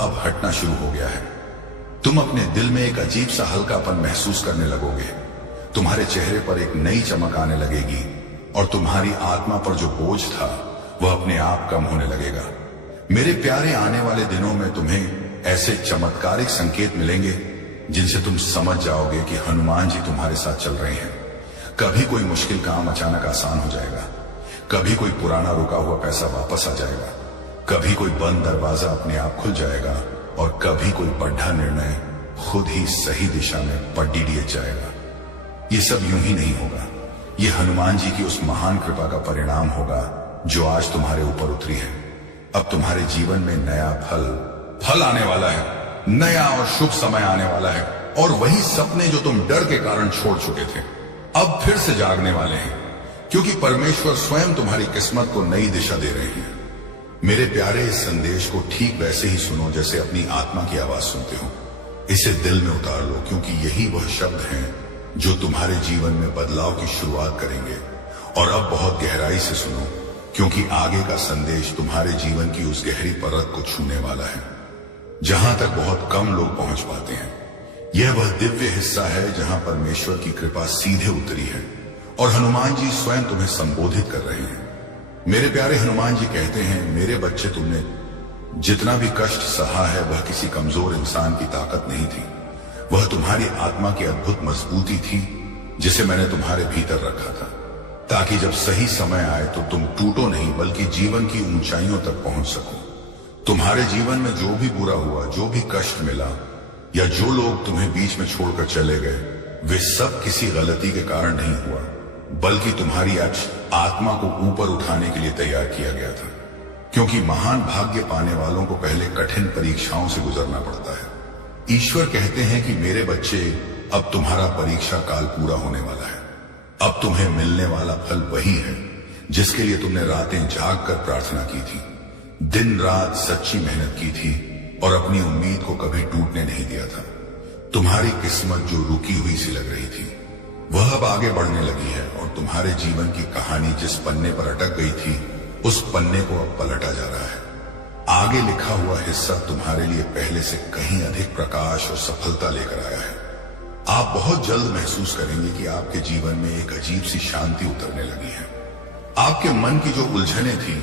अब हटना शुरू हो गया है। तुम अपने दिल में एक अजीब सा हल्कापन महसूस करने लगोगे। तुम्हारे चेहरे पर एक नई चमक आने लगेगी और तुम्हारी आत्मा पर जो बोझ था वह अपने आप कम होने लगेगा। मेरे प्यारे, आने वाले दिनों में तुम्हें ऐसे चमत्कारिक संकेत मिलेंगे जिनसे तुम समझ जाओगे कि हनुमान जी तुम्हारे साथ चल रहे हैं। कभी कोई मुश्किल काम अचानक आसान हो जाएगा, कभी कोई पुराना रुका हुआ पैसा वापस आ जाएगा, कभी कोई बंद दरवाजा अपने आप खुल जाएगा और कभी कोई बड़ा निर्णय खुद ही सही दिशा में पड्डी दिए जाएगा। ये सब यूं ही नहीं होगा, ये हनुमान जी की उस महान कृपा का परिणाम होगा जो आज तुम्हारे ऊपर उतरी है। अब तुम्हारे जीवन में नया फल आने वाला है, नया और शुभ समय आने वाला है और वही सपने जो तुम डर के कारण छोड़ चुके थे अब फिर से जागने वाले हैं, क्योंकि परमेश्वर स्वयं तुम्हारी किस्मत को नई दिशा दे रहे हैं। मेरे प्यारे, इस संदेश को ठीक वैसे ही सुनो जैसे अपनी आत्मा की आवाज सुनते हो। इसे दिल में उतार लो, क्योंकि यही वह शब्द हैं जो तुम्हारे जीवन में बदलाव की शुरुआत करेंगे। और अब बहुत गहराई से सुनो, क्योंकि आगे का संदेश तुम्हारे जीवन की उस गहरी परत को छूने वाला है जहां तक बहुत कम लोग पहुंच पाते हैं। यह वह दिव्य हिस्सा है जहां परमेश्वर की कृपा सीधे उतरी है और हनुमान जी स्वयं तुम्हें संबोधित कर रहे हैं। मेरे प्यारे, हनुमान जी कहते हैं, मेरे बच्चे, तुमने जितना भी कष्ट सहा है वह किसी कमजोर इंसान की ताकत नहीं थी, वह तुम्हारी आत्मा की अद्भुत मजबूती थी जिसे मैंने तुम्हारे भीतर रखा था, ताकि जब सही समय आए तो तुम टूटो नहीं बल्कि जीवन की ऊंचाइयों तक पहुंच सको। तुम्हारे जीवन में जो भी बुरा हुआ, जो भी कष्ट मिला या जो लोग तुम्हें बीच में छोड़कर चले गए, वे सब किसी गलती के कारण नहीं हुआ, बल्कि तुम्हारी आत्मा को ऊपर उठाने के लिए तैयार किया गया था। क्योंकि महान भाग्य पाने वालों को पहले कठिन परीक्षाओं से गुजरना पड़ता है। ईश्वर कहते हैं कि मेरे बच्चे, अब तुम्हारा परीक्षा काल पूरा होने वाला है। अब तुम्हें मिलने वाला फल वही है जिसके लिए तुमने रातें जाग कर प्रार्थना की थी, दिन रात सच्ची मेहनत की थी और अपनी उम्मीद को कभी टूटने नहीं दिया था। तुम्हारी किस्मत जो रुकी हुई सी लग रही थी वह अब आगे बढ़ने लगी है और तुम्हारे जीवन की कहानी जिस पन्ने पर अटक गई थी उस पन्ने को अब पलटा जा रहा है। आगे लिखा हुआ हिस्सा तुम्हारे लिए पहले से कहीं अधिक प्रकाश और सफलता लेकर आया है। आप बहुत जल्द महसूस करेंगे कि आपके जीवन में एक अजीब सी शांति उतरने लगी है। आपके मन की जो उलझने थी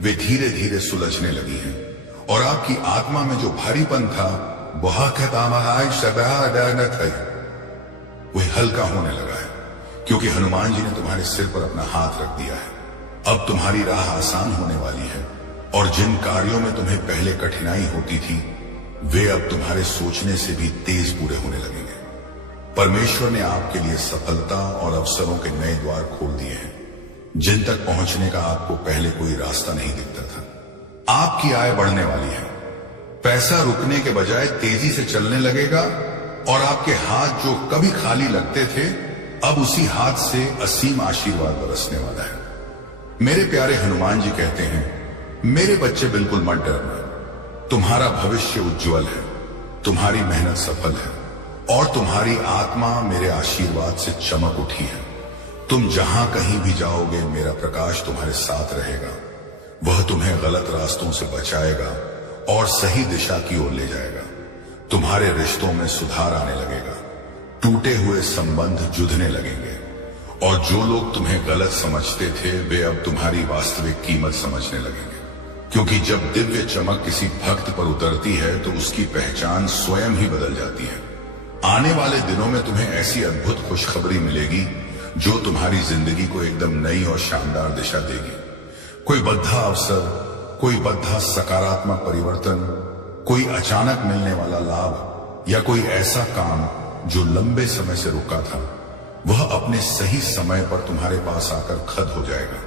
वे धीरे धीरे सुलझने लगी हैं और आपकी आत्मा में जो भारीपन था वह वह हल्का होने लगा है, क्योंकि हनुमान जी ने तुम्हारे सिर पर अपना हाथ रख दिया है। अब तुम्हारी राह आसान होने वाली है और जिन कार्यों में तुम्हें पहले कठिनाई होती थी वे अब तुम्हारे सोचने से भी तेज पूरे होने लगेंगे। परमेश्वर ने आपके लिए सफलता और अवसरों के नए द्वार खोल दिए हैं जिन तक पहुंचने का आपको पहले कोई रास्ता नहीं दिखता था। आपकी आय बढ़ने वाली है, पैसा रुकने के बजाय तेजी से चलने लगेगा और आपके हाथ जो कभी खाली लगते थे अब उसी हाथ से असीम आशीर्वाद बरसने वाला है। मेरे प्यारे, हनुमान जी कहते हैं, मेरे बच्चे, बिल्कुल मत डरना, तुम्हारा भविष्य उज्जवल है, तुम्हारी मेहनत सफल है और तुम्हारी आत्मा मेरे आशीर्वाद से चमक उठी है। तुम जहां कहीं भी जाओगे मेरा प्रकाश तुम्हारे साथ रहेगा, वह तुम्हें गलत रास्तों से बचाएगा और सही दिशा की ओर ले जाएगा। तुम्हारे रिश्तों में सुधार आने लगेगा, टूटे हुए संबंध जुड़ने लगेंगे और जो लोग तुम्हें गलत समझते थे वे अब तुम्हारी वास्तविक कीमत समझने लगेंगे। क्योंकि जब दिव्य चमक किसी भक्त पर उतरती है तो उसकी पहचान स्वयं ही बदल जाती है। आने वाले दिनों में तुम्हें ऐसी अद्भुत खुशखबरी मिलेगी जो तुम्हारी जिंदगी को एकदम नई और शानदार दिशा देगी। कोई बद्धा अवसर, कोई बद्धा सकारात्मक परिवर्तन, कोई अचानक मिलने वाला लाभ या कोई ऐसा काम जो लंबे समय से रुका था वह अपने सही समय पर तुम्हारे पास आकर खत्म हो जाएगा।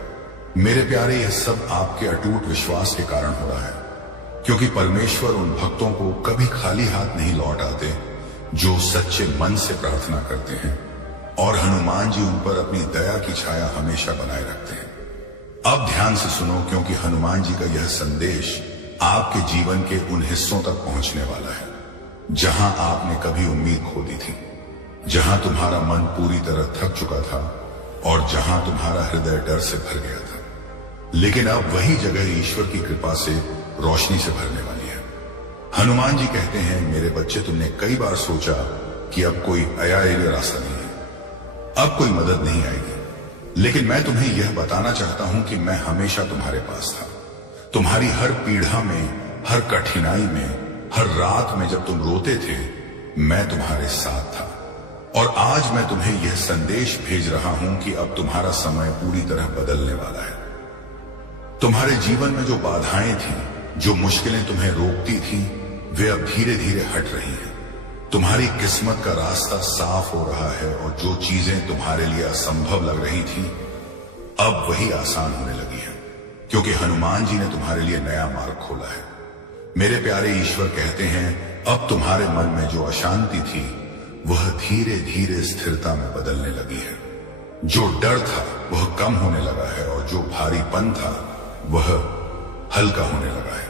मेरे प्यारे, यह सब आपके अटूट विश्वास के कारण हो रहा है, क्योंकि परमेश्वर उन भक्तों को कभी खाली हाथ नहीं लौट आते जो सच्चे मन से प्रार्थना करते हैं और हनुमान जी उन पर अपनी दया की छाया हमेशा बनाए रखते हैं। अब ध्यान से सुनो, क्योंकि हनुमान जी का यह संदेश आपके जीवन के उन हिस्सों तक पहुंचने वाला है जहां आपने कभी उम्मीद खो दी थी, जहां तुम्हारा मन पूरी तरह थक चुका था और जहां तुम्हारा हृदय डर से भर गया था। लेकिन अब वही जगह ईश्वर की कृपा से रोशनी से भरने वाली है। हनुमान जी कहते हैं, मेरे बच्चे, तुमने कई बार सोचा कि अब कोई आया रास्ता नहीं है, अब कोई मदद नहीं आएगी, लेकिन मैं तुम्हें यह बताना चाहता हूं कि मैं हमेशा तुम्हारे पास था। तुम्हारी हर पीड़ा में, हर कठिनाई में, हर रात में जब तुम रोते थे, मैं तुम्हारे साथ था। और आज मैं तुम्हें यह संदेश भेज रहा हूं कि अब तुम्हारा समय पूरी तरह बदलने वाला है। तुम्हारे जीवन में जो बाधाएं थी, जो मुश्किलें तुम्हें रोकती थी, वे अब धीरे धीरे हट रही हैं। तुम्हारी किस्मत का रास्ता साफ हो रहा है और जो चीजें तुम्हारे लिए असंभव लग रही थी, अब वही आसान होने लगी है, क्योंकि हनुमान जी ने तुम्हारे लिए नया मार्ग खोला है। मेरे प्यारे ईश्वर कहते हैं, अब तुम्हारे मन में जो अशांति थी, वह धीरे धीरे स्थिरता में बदलने लगी है। जो डर था वह कम होने लगा है और जो भारीपन था वह हल्का होने लगा है,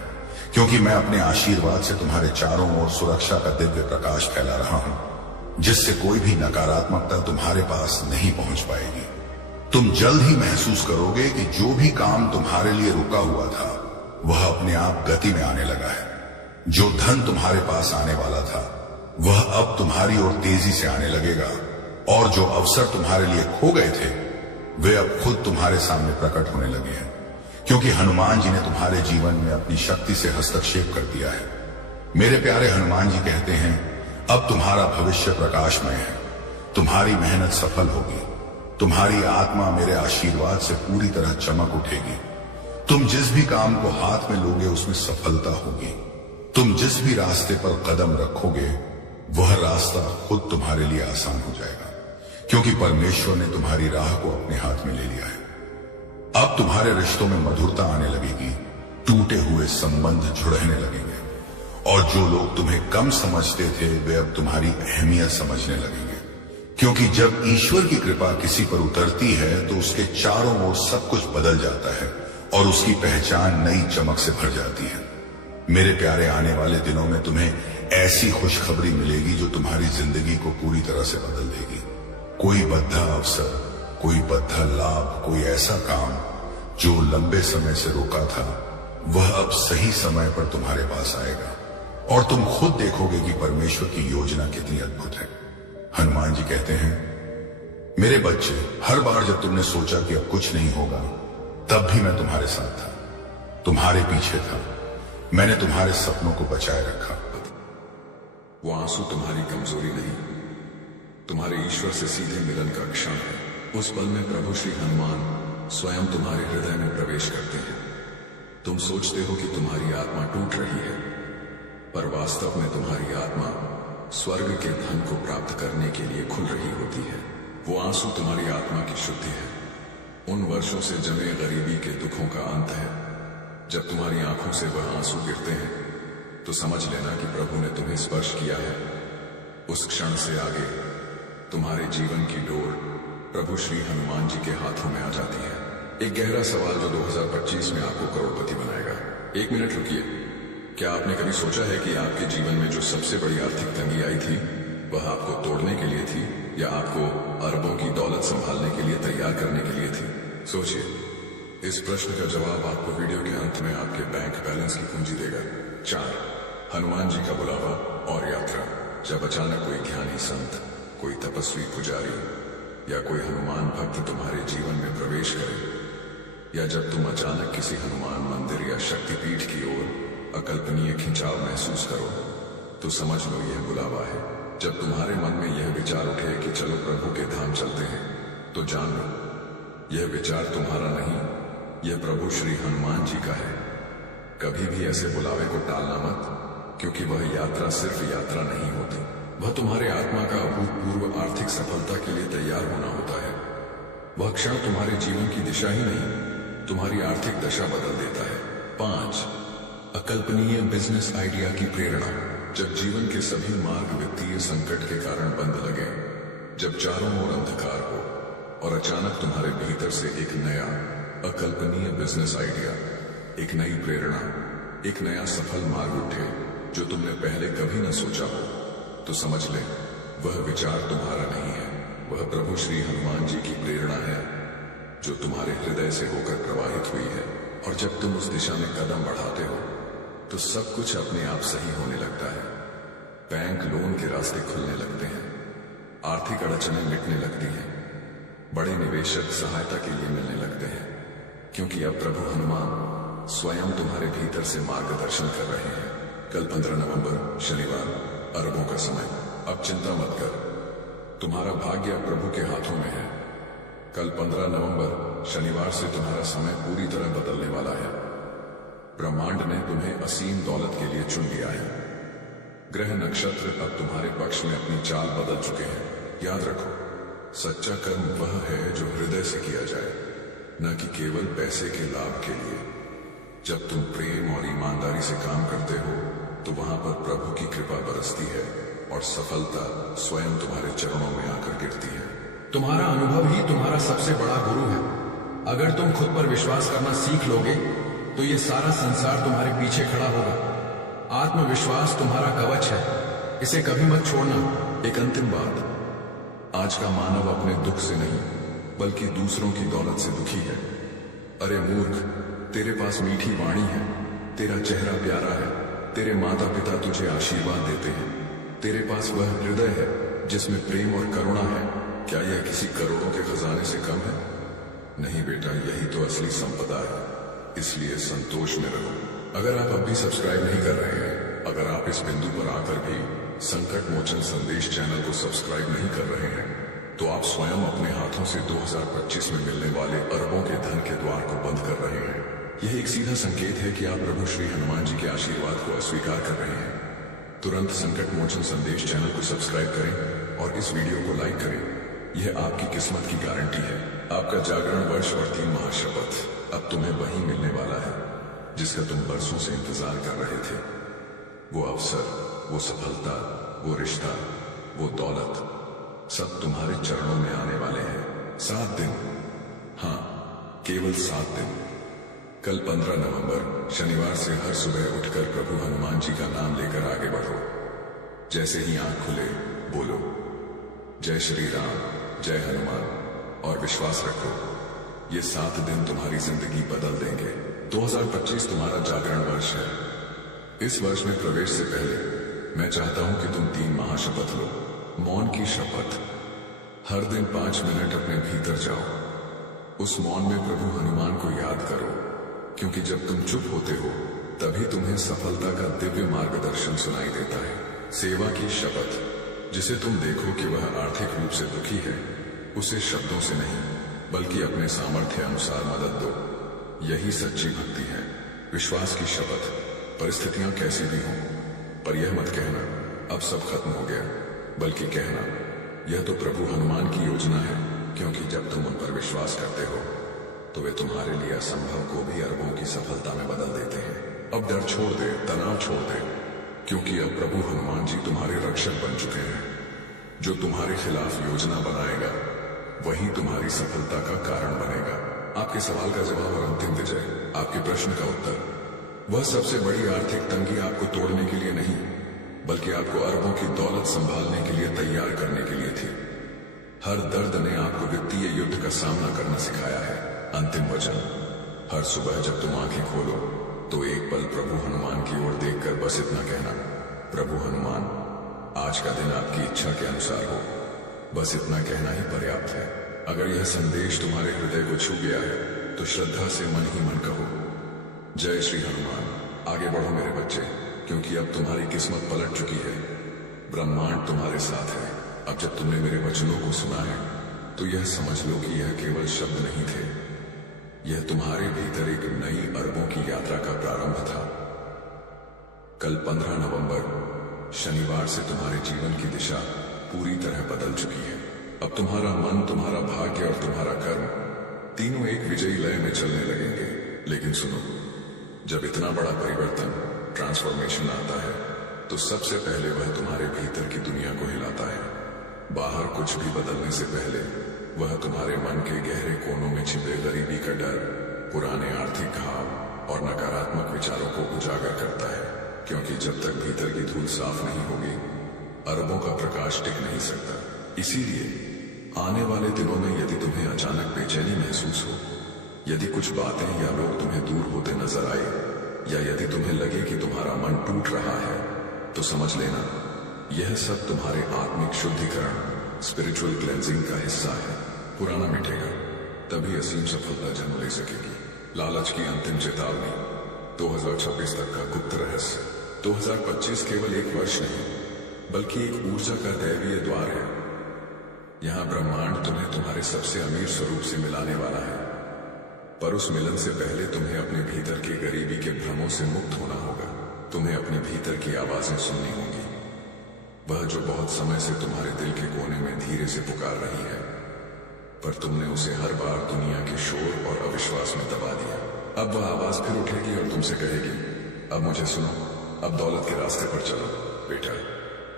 क्योंकि मैं अपने आशीर्वाद से तुम्हारे चारों ओर सुरक्षा का दिव्य प्रकाश फैला रहा हूं, जिससे कोई भी नकारात्मकता तुम्हारे पास नहीं पहुंच पाएगी। तुम जल्द ही महसूस करोगे कि जो भी काम तुम्हारे लिए रुका हुआ था, वह अपने आप गति में आने लगा है। जो धन तुम्हारे पास आने वाला था, वह अब तुम्हारी ओर तेजी से आने लगेगा, और जो अवसर तुम्हारे लिए खो गए थे, वे अब खुद तुम्हारे सामने प्रकट होने लगे हैं, क्योंकि हनुमान जी ने तुम्हारे जीवन में अपनी शक्ति से हस्तक्षेप कर दिया है। मेरे प्यारे हनुमान जी कहते हैं, अब तुम्हारा भविष्य प्रकाशमय है। तुम्हारी मेहनत सफल होगी। तुम्हारी आत्मा मेरे आशीर्वाद से पूरी तरह चमक उठेगी। तुम जिस भी काम को हाथ में लोगे, उसमें सफलता होगी। तुम जिस भी रास्ते पर कदम रखोगे, वह रास्ता खुद तुम्हारे लिए आसान हो जाएगा, क्योंकि परमेश्वर ने तुम्हारी राह को अपने हाथ में ले लिया है। अब तुम्हारे रिश्तों में मधुरता आने लगेगी, टूटे हुए संबंध जुड़ने लगेंगे, और जो लोग तुम्हें कम समझते थे, वे अब तुम्हारी अहमियत समझने लगेंगे, क्योंकि जब ईश्वर की कृपा किसी पर उतरती है, तो उसके चारों ओर सब कुछ बदल जाता है और उसकी पहचान नई चमक से भर जाती है। मेरे प्यारे, आने वाले दिनों में तुम्हें ऐसी खुशखबरी मिलेगी जो तुम्हारी जिंदगी को पूरी तरह से बदल देगी। कोई बद्धा अवसर, कोई बद्धा लाभ, कोई ऐसा काम जो लंबे समय से रोका था, वह अब सही समय पर तुम्हारे पास आएगा, और तुम खुद देखोगे कि परमेश्वर की योजना कितनी अद्भुत है। हनुमान जी कहते हैं, मेरे बच्चे, हर बार जब तुमने सोचा कि अब कुछ नहीं होगा, तब भी मैं तुम्हारे साथ था, तुम्हारे पीछे था। मैंने तुम्हारे सपनों को बचाए रखा। वो आंसू तुम्हारी कमजोरी नहीं, तुम्हारे ईश्वर से सीधे मिलन का क्षण है। उस पल में प्रभु श्री हनुमान स्वयं तुम्हारे हृदय में प्रवेश करते हैं। तुम सोचते हो कि तुम्हारी आत्मा टूट रही है, पर वास्तव में तुम्हारी आत्मा स्वर्ग के धन को प्राप्त करने के लिए खुल रही होती है। वो आंसू तुम्हारी आत्मा की शुद्धि है, उन वर्षों से जमे गरीबी के दुखों का अंत है। जब तुम्हारी आंखों से वह आंसू गिरते हैं, तो समझ लेना कि प्रभु ने तुम्हें स्पर्श किया है। उस क्षण से आगे तुम्हारे जीवन की डोर प्रभु श्री हनुमान जी के हाथों में आ जाती है। एक गहरा सवाल जो 2025 में आपको करोड़पति बनाएगा। एक मिनट रुकिए, क्या आपने कभी सोचा है कि आपके जीवन में जो सबसे बड़ी आर्थिक तंगी आई थी, वह आपको तोड़ने के लिए थी या आपको अरबों की दौलत संभालने के लिए तैयार करने के लिए थी? सोचिए। इस प्रश्न का जवाब आपको वीडियो के अंत में आपके बैंक बैलेंस की कुंजी देगा। 4. हनुमान जी का बुलावा और यात्रा। जब अचानक कोई ज्ञानी संत, कोई तपस्वी पुजारी या कोई हनुमान भक्त तुम्हारे जीवन में प्रवेश करे, या जब तुम अचानक किसी हनुमान मंदिर या शक्तिपीठ की ओर अकल्पनीय खिंचाव महसूस करो, तो समझ लो यह बुलावा है। जब तुम्हारे मन में यह विचार उठे कि चलो प्रभु के धाम चलते हैं, तो जान लो यह विचार तुम्हारा नहीं, यह प्रभु श्री हनुमान जी का है। कभी भी ऐसे बुलावे को टालना मत, क्योंकि वह यात्रा सिर्फ यात्रा नहीं होती, वह तुम्हारे आत्मा का अभूतपूर्व आर्थिक सफलता के लिए तैयार होना होता है। वह क्षण तुम्हारे जीवन की दिशा ही नहीं, तुम्हारी आर्थिक दशा बदल देता है। 5. अकल्पनीय बिजनेस आइडिया की प्रेरणा। जब जीवन के सभी मार्ग वित्तीय संकट के कारण बंद लगे, जब चारों ओर अंधकार हो और अचानक तुम्हारे भीतर से एक नया अकल्पनीय बिजनेस आइडिया, एक नई प्रेरणा, एक नया सफल मार्ग उठे जो तुमने पहले कभी न सोचा हो, तो समझ ले वह विचार तुम्हारा नहीं है, वह प्रभु श्री हनुमान जी की प्रेरणा है जो तुम्हारे हृदय से होकर प्रवाहित हुई है। और जब तुम उस दिशा में कदम बढ़ाते हो, तो सब कुछ अपने आप सही होने लगता है। बैंक लोन के रास्ते खुलने लगते हैं, आर्थिक अड़चनें मिटने लगती हैं, बड़े निवेशक सहायता के लिए मिलने लगते हैं, क्योंकि अब प्रभु हनुमान स्वयं तुम्हारे भीतर से मार्गदर्शन कर रहे हैं। कल 15 नवंबर शनिवार, अरबों का समय। अब चिंता मत कर, तुम्हारा भाग्य अब प्रभु के हाथों में है। कल 15 नवंबर शनिवार से तुम्हारा समय पूरी तरह बदलने वाला है। ब्रह्मांड ने तुम्हें असीम दौलत के लिए चुन लिया है। ग्रह नक्षत्र अब तुम्हारे पक्ष में अपनी चाल बदल चुके हैं। याद रखो, सच्चा कर्म वह है जो हृदय से किया जाए, न कि केवल पैसे के लाभ के लिए। जब तुम प्रेम और ईमानदारी से काम करते हो तो वहां पर प्रभु की कृपा बरसती है और सफलता स्वयं तुम्हारे चरणों में आकर गिरती है। तुम्हारा अनुभव ही तुम्हारा सबसे बड़ा गुरु है। अगर तुम खुद पर विश्वास करना सीख लोगे तो ये सारा संसार तुम्हारे पीछे खड़ा होगा। आत्मविश्वास तुम्हारा कवच है, इसे कभी मत छोड़ना। एक अंतिम बात, आज का मानव अपने दुख से नहीं बल्कि दूसरों की दौलत से दुखी है। अरे मूर्ख, तेरे पास मीठी वाणी है, तेरा चेहरा प्यारा है, तेरे माता पिता तुझे आशीर्वाद देते हैं, तेरे पास वह हृदय है जिसमें प्रेम और करुणा है। क्या यह किसी करोड़ों के खजाने से कम है? नहीं बेटा, यही तो असली संपदा है। इसलिए संतोष में रहो। अगर आप अब भी सब्सक्राइब नहीं कर रहे हैं, अगर आप इस बिंदु पर आकर भी संकट मोचन संदेश चैनल को सब्सक्राइब नहीं कर रहे हैं, तो आप स्वयं अपने हाथों से 2025 में मिलने वाले अरबों के धन के द्वार को बंद कर रहे हैं। यह एक सीधा संकेत है कि आप प्रभु श्री हनुमान जी के आशीर्वाद को अस्वीकार कर रहे हैं। तुरंत संकट मोचन संदेश चैनल को सब्सक्राइब करें और इस वीडियो को लाइक करें। यह आपकी किस्मत की गारंटी है। आपका जागरण वर्ष और 3 महाशपथ अब तुम्हें वही मिलने वाला है जिसका तुम बरसों से इंतजार कर रहे थे। वो अवसर, वो सफलता, वो रिश्ता, वो दौलत सब तुम्हारे चरणों में आने वाले हैं। 7 दिन, हाँ, केवल 7 दिन। कल 15 नवंबर शनिवार से हर सुबह उठकर प्रभु हनुमान जी का नाम लेकर आगे बढ़ो। जैसे ही आंख खुले बोलो जय श्री राम, जय हनुमान, और विश्वास रखो ये 7 दिन तुम्हारी जिंदगी बदल देंगे। 2025 तुम्हारा जागरण वर्ष है। इस वर्ष में प्रवेश से पहले मैं चाहता हूं कि तुम 3 महाशपथ लो। मौन की शपथ। हर दिन 5 मिनट अपने भीतर जाओ। उस मौन में प्रभु हनुमान को याद करो, क्योंकि जब तुम चुप होते हो तभी तुम्हें सफलता का दिव्य मार्गदर्शन सुनाई देता है। सेवा की शपथ। जिसे तुम देखो कि वह आर्थिक रूप से दुखी है, उसे शब्दों से नहीं बल्कि अपने सामर्थ्य अनुसार मदद दो। यही सच्ची भक्ति है। विश्वास की शपथ। परिस्थितियां कैसी भी हों, पर यह मत कहना अब सब खत्म हो गया, बल्कि कहना यह तो प्रभु हनुमान की योजना है, क्योंकि जब तुम उन पर विश्वास करते हो तो वे तुम्हारे लिए असंभव को भी अरबों की सफलता में बदल देते हैं। अब डर छोड़ दे, तनाव छोड़ दे, क्योंकि अब प्रभु हनुमान जी तुम्हारे रक्षक बन चुके हैं। जो तुम्हारे खिलाफ योजना बनाएगा वही तुम्हारी सफलता का कारण बनेगा। आपके सवाल का जवाब और अंतिम विजय, आपके प्रश्न का उत्तर। वह सबसे बड़ी आर्थिक तंगी आपको तोड़ने के लिए नहीं, बल्कि आपको अरबों की दौलत संभालने के लिए तैयार करने के लिए थी। हर दर्द ने आपको वित्तीय युद्ध का सामना करना सिखाया है। अंतिम वचन। हर सुबह जब तुम आंखें खोलो तो एक पल प्रभु हनुमान की ओर देखकर बस इतना कहना, प्रभु हनुमान, आज का दिन आपकी इच्छा के अनुसार हो। बस इतना कहना ही पर्याप्त है। अगर यह संदेश तुम्हारे हृदय को छू गया है तो श्रद्धा से मन ही मन कहो, जय श्री हनुमान। आगे बढ़ो मेरे बच्चे, क्योंकि अब तुम्हारी किस्मत पलट चुकी है। ब्रह्मांड तुम्हारे साथ है। अब जब तुमने मेरे वचनों को सुना है तो यह समझ लो कि यह केवल शब्द नहीं थे, यह तुम्हारे भीतर एक नई अरबों की यात्रा का प्रारंभ था। कल 15 नवंबर शनिवार से तुम्हारे जीवन की दिशा पूरी तरह बदल चुकी है। अब तुम्हारा मन, तुम्हारा भाग्य और तुम्हारा कर्म तीनों एक विजयी लय में चलने लगेंगे। लेकिन सुनो, जब इतना बड़ा परिवर्तन, ट्रांसफॉर्मेशन आता है तो सबसे पहले वह तुम्हारे भीतर की दुनिया को हिलाता है। बाहर कुछ भी बदलने से पहले वह तुम्हारे मन के गहरे कोनों में छिपे गरीबी का डर, पुराने आर्थिक घाव और नकारात्मक विचारों को उजागर करता है। क्योंकि जब तक भीतर की धूल साफ नहीं होगी, अरबों का प्रकाश टिक नहीं सकता। इसीलिए आने वाले दिनों में यदि तुम्हें अचानक बेचैनी महसूस हो, यदि कुछ बातें या लोग तुम्हें दूर होते नजर आए, या यदि तुम्हें लगे कि तुम्हारा मन टूट रहा है तो समझ लेना यह सब तुम्हारे आत्मिक शुद्धिकरण स्पिरिचुअल क्लेंजिंग का हिस्सा है। पुराना मिटेगा तभी असीम सफलता जन्म ले सकेगी। लालच की अंतिम चेतावनी 2026 तक का गुप्त रहस्य। 2025 केवल एक वर्ष नहीं बल्कि एक ऊर्जा का दैवीय द्वार है। यहां ब्रह्मांड तुम्हें तुम्हारे सबसे अमीर स्वरूप से मिलाने वाला है, पर उस मिलन से पहले तुम्हें अपने भीतर की गरीबी के भ्रमों से मुक्त होना होगा। तुम्हें अपने भीतर की आवाजें सुननी होंगी, वह जो बहुत समय से तुम्हारे दिल के कोने में धीरे से पुकार रही है, पर तुमने उसे हर बार दुनिया के शोर और अविश्वास में दबा दिया। अब वह आवाज फिर उठेगी और तुमसे कहेगी, अब मुझे सुनो, अब दौलत के रास्ते पर चलो। बेटा,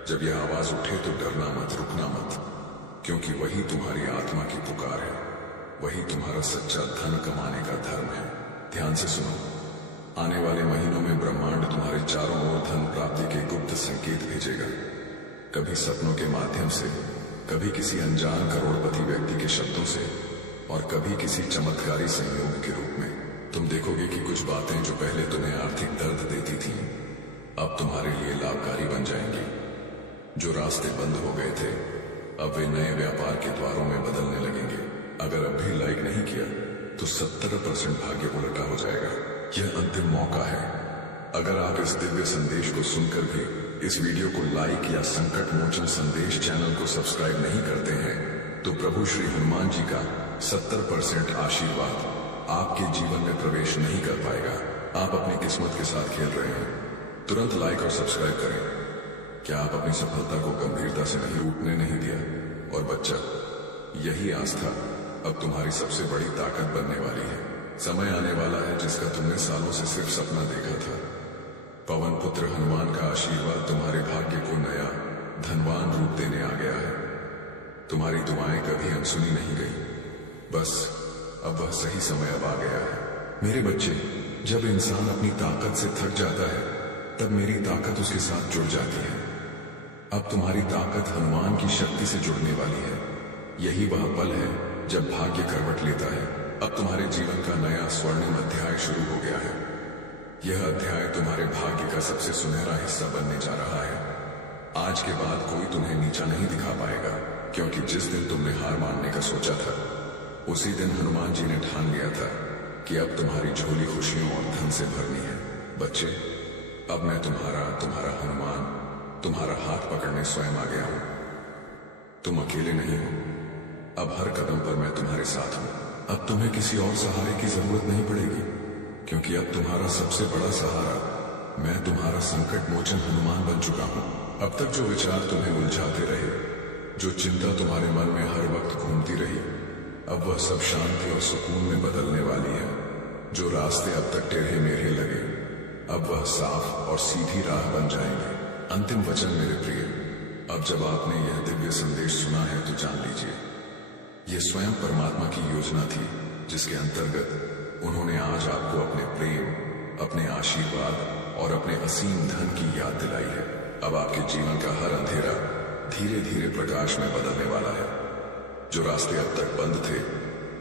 जब यह आवाज उठे तो डरना मत, रुकना मत, क्योंकि वही तुम्हारी आत्मा की पुकार है, वही तुम्हारा सच्चा धन कमाने का धर्म है। ध्यान से सुनो, आने वाले महीनों में ब्रह्मांड तुम्हारे चारों ओर धन प्राप्ति के गुप्त संकेत भेजेगा। कभी सपनों के माध्यम से, कभी किसी अनजान करोड़पति व्यक्ति के शब्दों से, और कभी किसी चमत्कारी संयोग के रूप में। तुम देखोगे कि कुछ बातें जो पहले तुम्हें आर्थिक दर्द देती थीं, अब तुम्हारे लिए लाभकारी बन जाएंगी। जो रास्ते बंद हो गए थे, अब वे नए व्यापार के द्वारों में बदलने लगेंगे। अगर अब भी लाइक नहीं किया तो 70% भाग्य उलटा हो जाएगा। यह अंतिम मौका है। अगर आप इस दिव्य संदेश को सुनकर भी इस वीडियो को लाइक या संकट मोचन संदेश चैनल को सब्सक्राइब नहीं करते हैं, तो प्रभु श्री हनुमान जी का 70% आशीर्वाद आपके जीवन में प्रवेश नहीं कर पाएगा। आप अपनी किस्मत के साथ खेल रहे हैं। तुरंत लाइक और सब्सक्राइब करें। क्या आप अपनी सफलता को गंभीरता से नहीं टूटने नहीं दिया? और बच्चा, यही आस्था अब तुम्हारी सबसे बड़ी ताकत बनने वाली है। समय आने वाला है जिसका तुमने सालों से सिर्फ सपना देखा था। पवन पुत्र हनुमान का आशीर्वाद तुम्हारे भाग्य को नया धनवान रूप देने आ गया है। तुम्हारी दुआएं कभी अनसुनी नहीं गई, बस अब वह सही समय अब आ गया है। मेरे बच्चे, जब इंसान अपनी ताकत से थक जाता है तब मेरी ताकत उसके साथ जुड़ जाती है। अब तुम्हारी ताकत हनुमान की शक्ति से जुड़ने वाली है। यही वह पल है जब भाग्य करवट लेता है। अब तुम्हारे जीवन का नया स्वर्णिम अध्याय शुरू हो गया है। यह अध्याय तुम्हारे भाग्य का सबसे सुनहरा हिस्सा बनने जा रहा है। आज के बाद कोई तुम्हें नीचा नहीं दिखा पाएगा, क्योंकि जिस दिन तुमने हार मानने का सोचा था, उसी दिन हनुमान जी ने ठान लिया था कि अब तुम्हारी झोली खुशियों और धन से भरनी है। बच्चे, अब मैं तुम्हारा हनुमान तुम्हारा हाथ पकड़ने स्वयं आ गया हूं। तुम अकेले नहीं हो। अब हर कदम पर मैं तुम्हारे साथ हूं। अब तुम्हें किसी और सहारे की जरूरत नहीं पड़ेगी, क्योंकि अब तुम्हारा सबसे बड़ा सहारा मैं तुम्हारा संकट मोचन हनुमान बन चुका हूं। अब तक जो विचार तुम्हें उलझाते रहे, जो चिंता तुम्हारे मन में हर वक्त घूमती रही, अब वह सब शांति और सुकून में बदलने वाली है। जो रास्ते अब तक टेढ़े मेढ़े लगे, अब वह साफ और सीधी राह बन जाएंगे। अंतिम वचन मेरे प्रिय, अब जब आपने यह दिव्य संदेश सुना है तो जान लीजिए, यह स्वयं परमात्मा की योजना थी, जिसके अंतर्गत उन्होंने आज आपको अपने प्रेम, अपने आशीर्वाद और अपने असीम धन की याद दिलाई है। अब आपके जीवन का हर अंधेरा धीरे धीरे प्रकाश में बदलने वाला है। जो रास्ते अब तक बंद थे,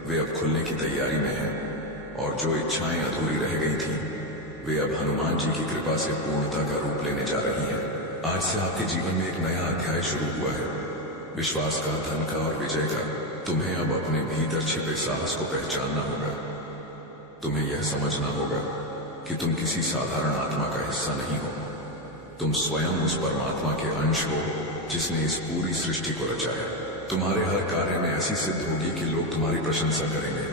वे अब खुलने की तैयारी में हैं, और जो इच्छाएं अधूरी रह गई थी, वे अब हनुमान जी की कृपा से पूर्णता का रूप लेने जा रही हैं। आज से आपके जीवन में एक नया अध्याय शुरू हुआ है, विश्वास का, धन का और विजय का। तुम्हें अब अपने भीतर छिपे साहस को पहचानना होगा। तुम्हें यह समझना होगा कि तुम किसी साधारण आत्मा का हिस्सा नहीं हो। तुम स्वयं उस परमात्मा के अंश हो जिसने इस पूरी सृष्टि को रचा है। तुम्हारे हर कार्य में ऐसी सिद्ध होगी कि लोग तुम्हारी प्रशंसा करेंगे।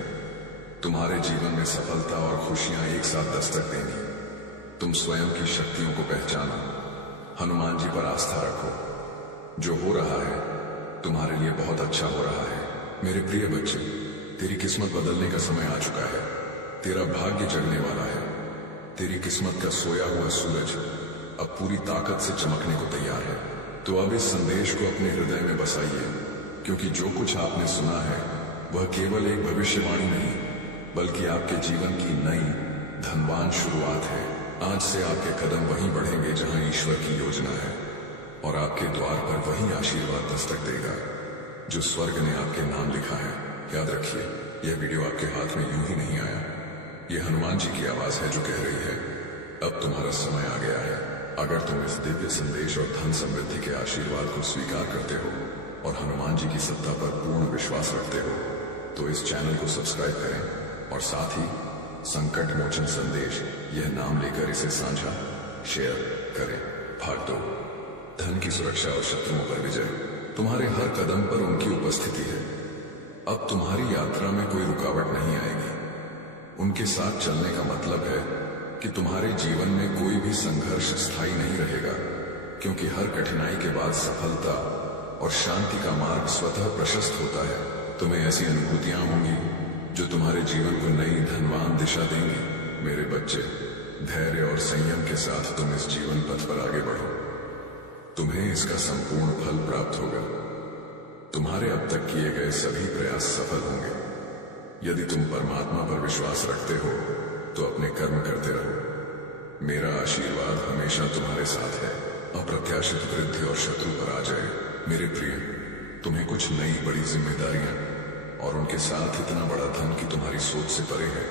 तुम्हारे जीवन में सफलता और खुशियां एक साथ दस्तक देंगी। तुम स्वयं की शक्तियों को पहचानो, हनुमान जी पर आस्था रखो। जो हो रहा है तुम्हारे लिए बहुत अच्छा हो रहा है। मेरे प्रिय बच्चे, तेरी किस्मत बदलने का समय आ चुका है। तेरा भाग्य जगने वाला है। तेरी किस्मत का सोया हुआ सूरज अब पूरी ताकत से चमकने को तैयार है। तो अब इस संदेश को अपने हृदय में बसाइए, क्योंकि जो कुछ आपने सुना है वह केवल एक भविष्यवाणी नहीं, बल्कि आपके जीवन की नई धनवान शुरुआत है। आज से आपके कदम वहीं बढ़ेंगे जहां ईश्वर की योजना है, और आपके द्वार पर वही आशीर्वाद दस्तक देगा जो स्वर्ग ने आपके नाम लिखा है। याद रखिए, यह वीडियो आपके हाथ में यूं ही नहीं आया। यह हनुमान जी की आवाज है जो कह रही है, अब तुम्हारा समय आ गया है। अगर तुम इस दिव्य संदेश और धन समृद्धि के आशीर्वाद को स्वीकार करते हो और हनुमान जी की सत्ता पर पूर्ण विश्वास रखते हो तो इस चैनल को सब्सक्राइब करें और साथ ही संकट मोचन संदेश यह नाम लेकर इसे साझा शेयर करें। भाग 2, धन की सुरक्षा और शत्रुओं पर विजय। तुम्हारे हर कदम पर उनकी उपस्थिति है। अब तुम्हारी यात्रा में कोई रुकावट नहीं आएगी। उनके साथ चलने का मतलब है कि तुम्हारे जीवन में कोई भी संघर्ष स्थायी नहीं रहेगा, क्योंकि हर कठिनाई के बाद सफलता और शांति का मार्ग स्वतः प्रशस्त होता है। तुम्हें ऐसी अनुभूतियां होंगी जो तुम्हारे जीवन को नई धनवान दिशा देंगी। मेरे बच्चे, धैर्य और संयम के साथ तुम इस जीवन पथ पर आगे बढ़ो। तुम्हें इसका संपूर्ण फल प्राप्त होगा। तुम्हारे अब तक किए गए सभी प्रयास सफल होंगे। यदि तुम परमात्मा पर विश्वास रखते हो तो अपने कर्म करते रहो। मेरा आशीर्वाद हमेशा तुम्हारे साथ है। अप्रत्याशित वृद्धि और शत्रु पर आ जाए। मेरे प्रिय, तुम्हें कुछ नई बड़ी जिम्मेदारियां और उनके साथ इतना बड़ा धन कि तुम्हारी सोच से परे है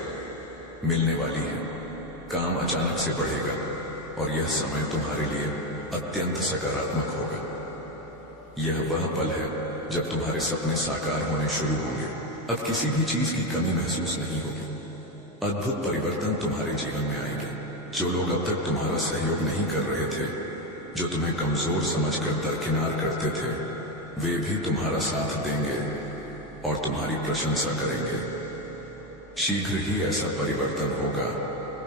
मिलने वाली है। काम अचानक से बढ़ेगा और यह समय तुम्हारे लिए अत्यंत सकारात्मक होगा। यह वह पल है जब तुम्हारे सपने साकार होने शुरू होंगे। अब किसी भी चीज की कमी महसूस नहीं होगी। अद्भुत परिवर्तन तुम्हारे जीवन में आएंगे। जो लोग अब तक तुम्हारा सहयोग नहीं कर रहे थे, जो तुम्हें कमजोर समझकर दरकिनार करते थे, वे भी तुम्हारा साथ देंगे और तुम्हारी प्रशंसा करेंगे। शीघ्र ही ऐसा परिवर्तन होगा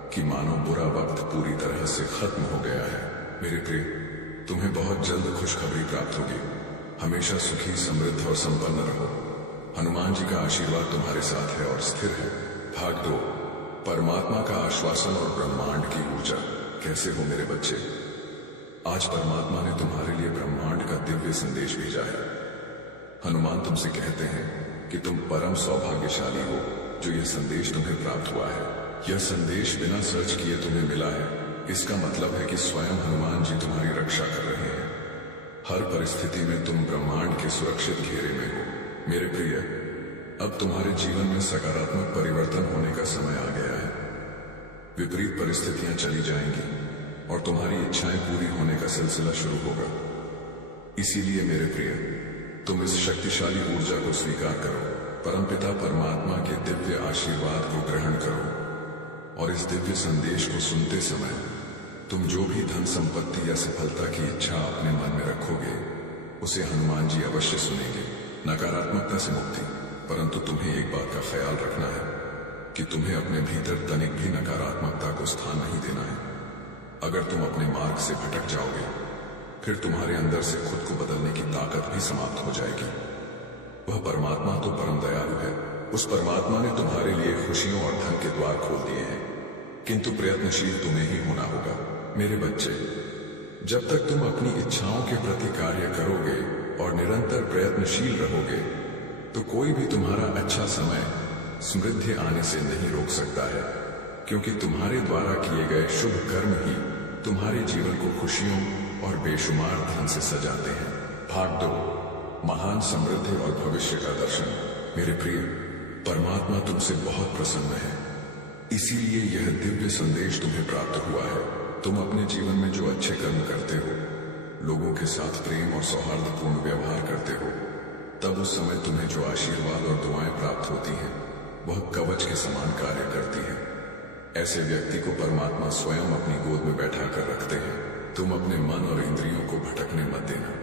कि मानो बुरा वक्त पूरी तरह से खत्म हो गया है। मेरे प्रिय, तुम्हें बहुत जल्द खुशखबरी प्राप्त होगी। हमेशा सुखी, समृद्ध और संपन्न रहो। हनुमान जी का आशीर्वाद तुम्हारे साथ है और स्थिर है। भाग 2, परमात्मा का आश्वासन और ब्रह्मांड की ऊर्जा। कैसे हो मेरे बच्चे? आज परमात्मा ने तुम्हारे लिए ब्रह्मांड का दिव्य संदेश भेजा है। हनुमान तुमसे कहते हैं कि तुम परम सौभाग्यशाली हो जो यह संदेश तुम्हें प्राप्त हुआ है। यह संदेश बिना सर्च किए तुम्हें मिला है। इसका मतलब है कि स्वयं हनुमान जी तुम्हारी रक्षा कर रहे हैं। हर परिस्थिति में तुम ब्रह्मांड के सुरक्षित घेरे में हो। मेरे प्रिय, अब तुम्हारे जीवन में सकारात्मक परिवर्तन होने का समय आ गया है। विपरीत परिस्थितियां चली जाएंगी और तुम्हारी इच्छाएं पूरी होने का सिलसिला शुरू होगा। इसीलिए मेरे प्रिय, तुम इस शक्तिशाली ऊर्जा को स्वीकार करो। परमपिता परमात्मा के दिव्य आशीर्वाद को ग्रहण करो और इस दिव्य संदेश को सुनते समय तुम जो भी धन संपत्ति या सफलता की इच्छा अपने मन में रखोगे उसे हनुमान जी अवश्य सुनेंगे। नकारात्मकता से मुक्ति। परंतु तुम्हें एक बात का ख्याल रखना है कि तुम्हें अपने भीतर तनिक भी नकारात्मकता को स्थान नहीं देना है। अगर तुम अपने मार्ग से भटक जाओगे फिर तुम्हारे अंदर से खुद को बदलने की ताकत भी समाप्त हो जाएगी। वह परमात्मा तो परम दयालु है। उस परमात्मा ने तुम्हारे लिए खुशियों और धन के द्वार खोल दिए हैं, किंतु प्रयत्नशील तुम्हें ही होना होगा। मेरे बच्चे, जब तक तुम अपनी इच्छाओं के प्रति कार्य करोगे और निरंतर प्रयत्नशील रहोगे तो कोई भी तुम्हारा अच्छा समय समृद्धि आने से नहीं रोक सकता है, क्योंकि तुम्हारे द्वारा किए गए शुभ कर्म ही तुम्हारे जीवन को खुशियों और बेशुमार धन से सजाते हैं। भाग 2, महान समृद्धि और भविष्य का दर्शन। मेरे प्रिय, परमात्मा तुमसे बहुत प्रसन्न है, इसीलिए यह दिव्य संदेश तुम्हें प्राप्त हुआ है। तुम अपने जीवन में जो अच्छे कर्म करते हो, लोगों के साथ प्रेम और सौहार्दपूर्ण व्यवहार करते हो, तब उस समय तुम्हें जो आशीर्वाद और दुआएं प्राप्त होती हैं वह कवच के समान कार्य करती हैं। ऐसे व्यक्ति को परमात्मा स्वयं अपनी गोद में बैठा कर रखते हैं। तुम अपने मन और इंद्रियों को भटकने मत देना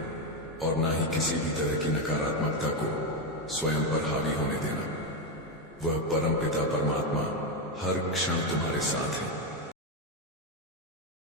और ना ही किसी भी तरह की नकारात्मकता को स्वयं पर हावी होने देना। वह परम पिता परमात्मा हर क्षण तुम्हारे साथ है।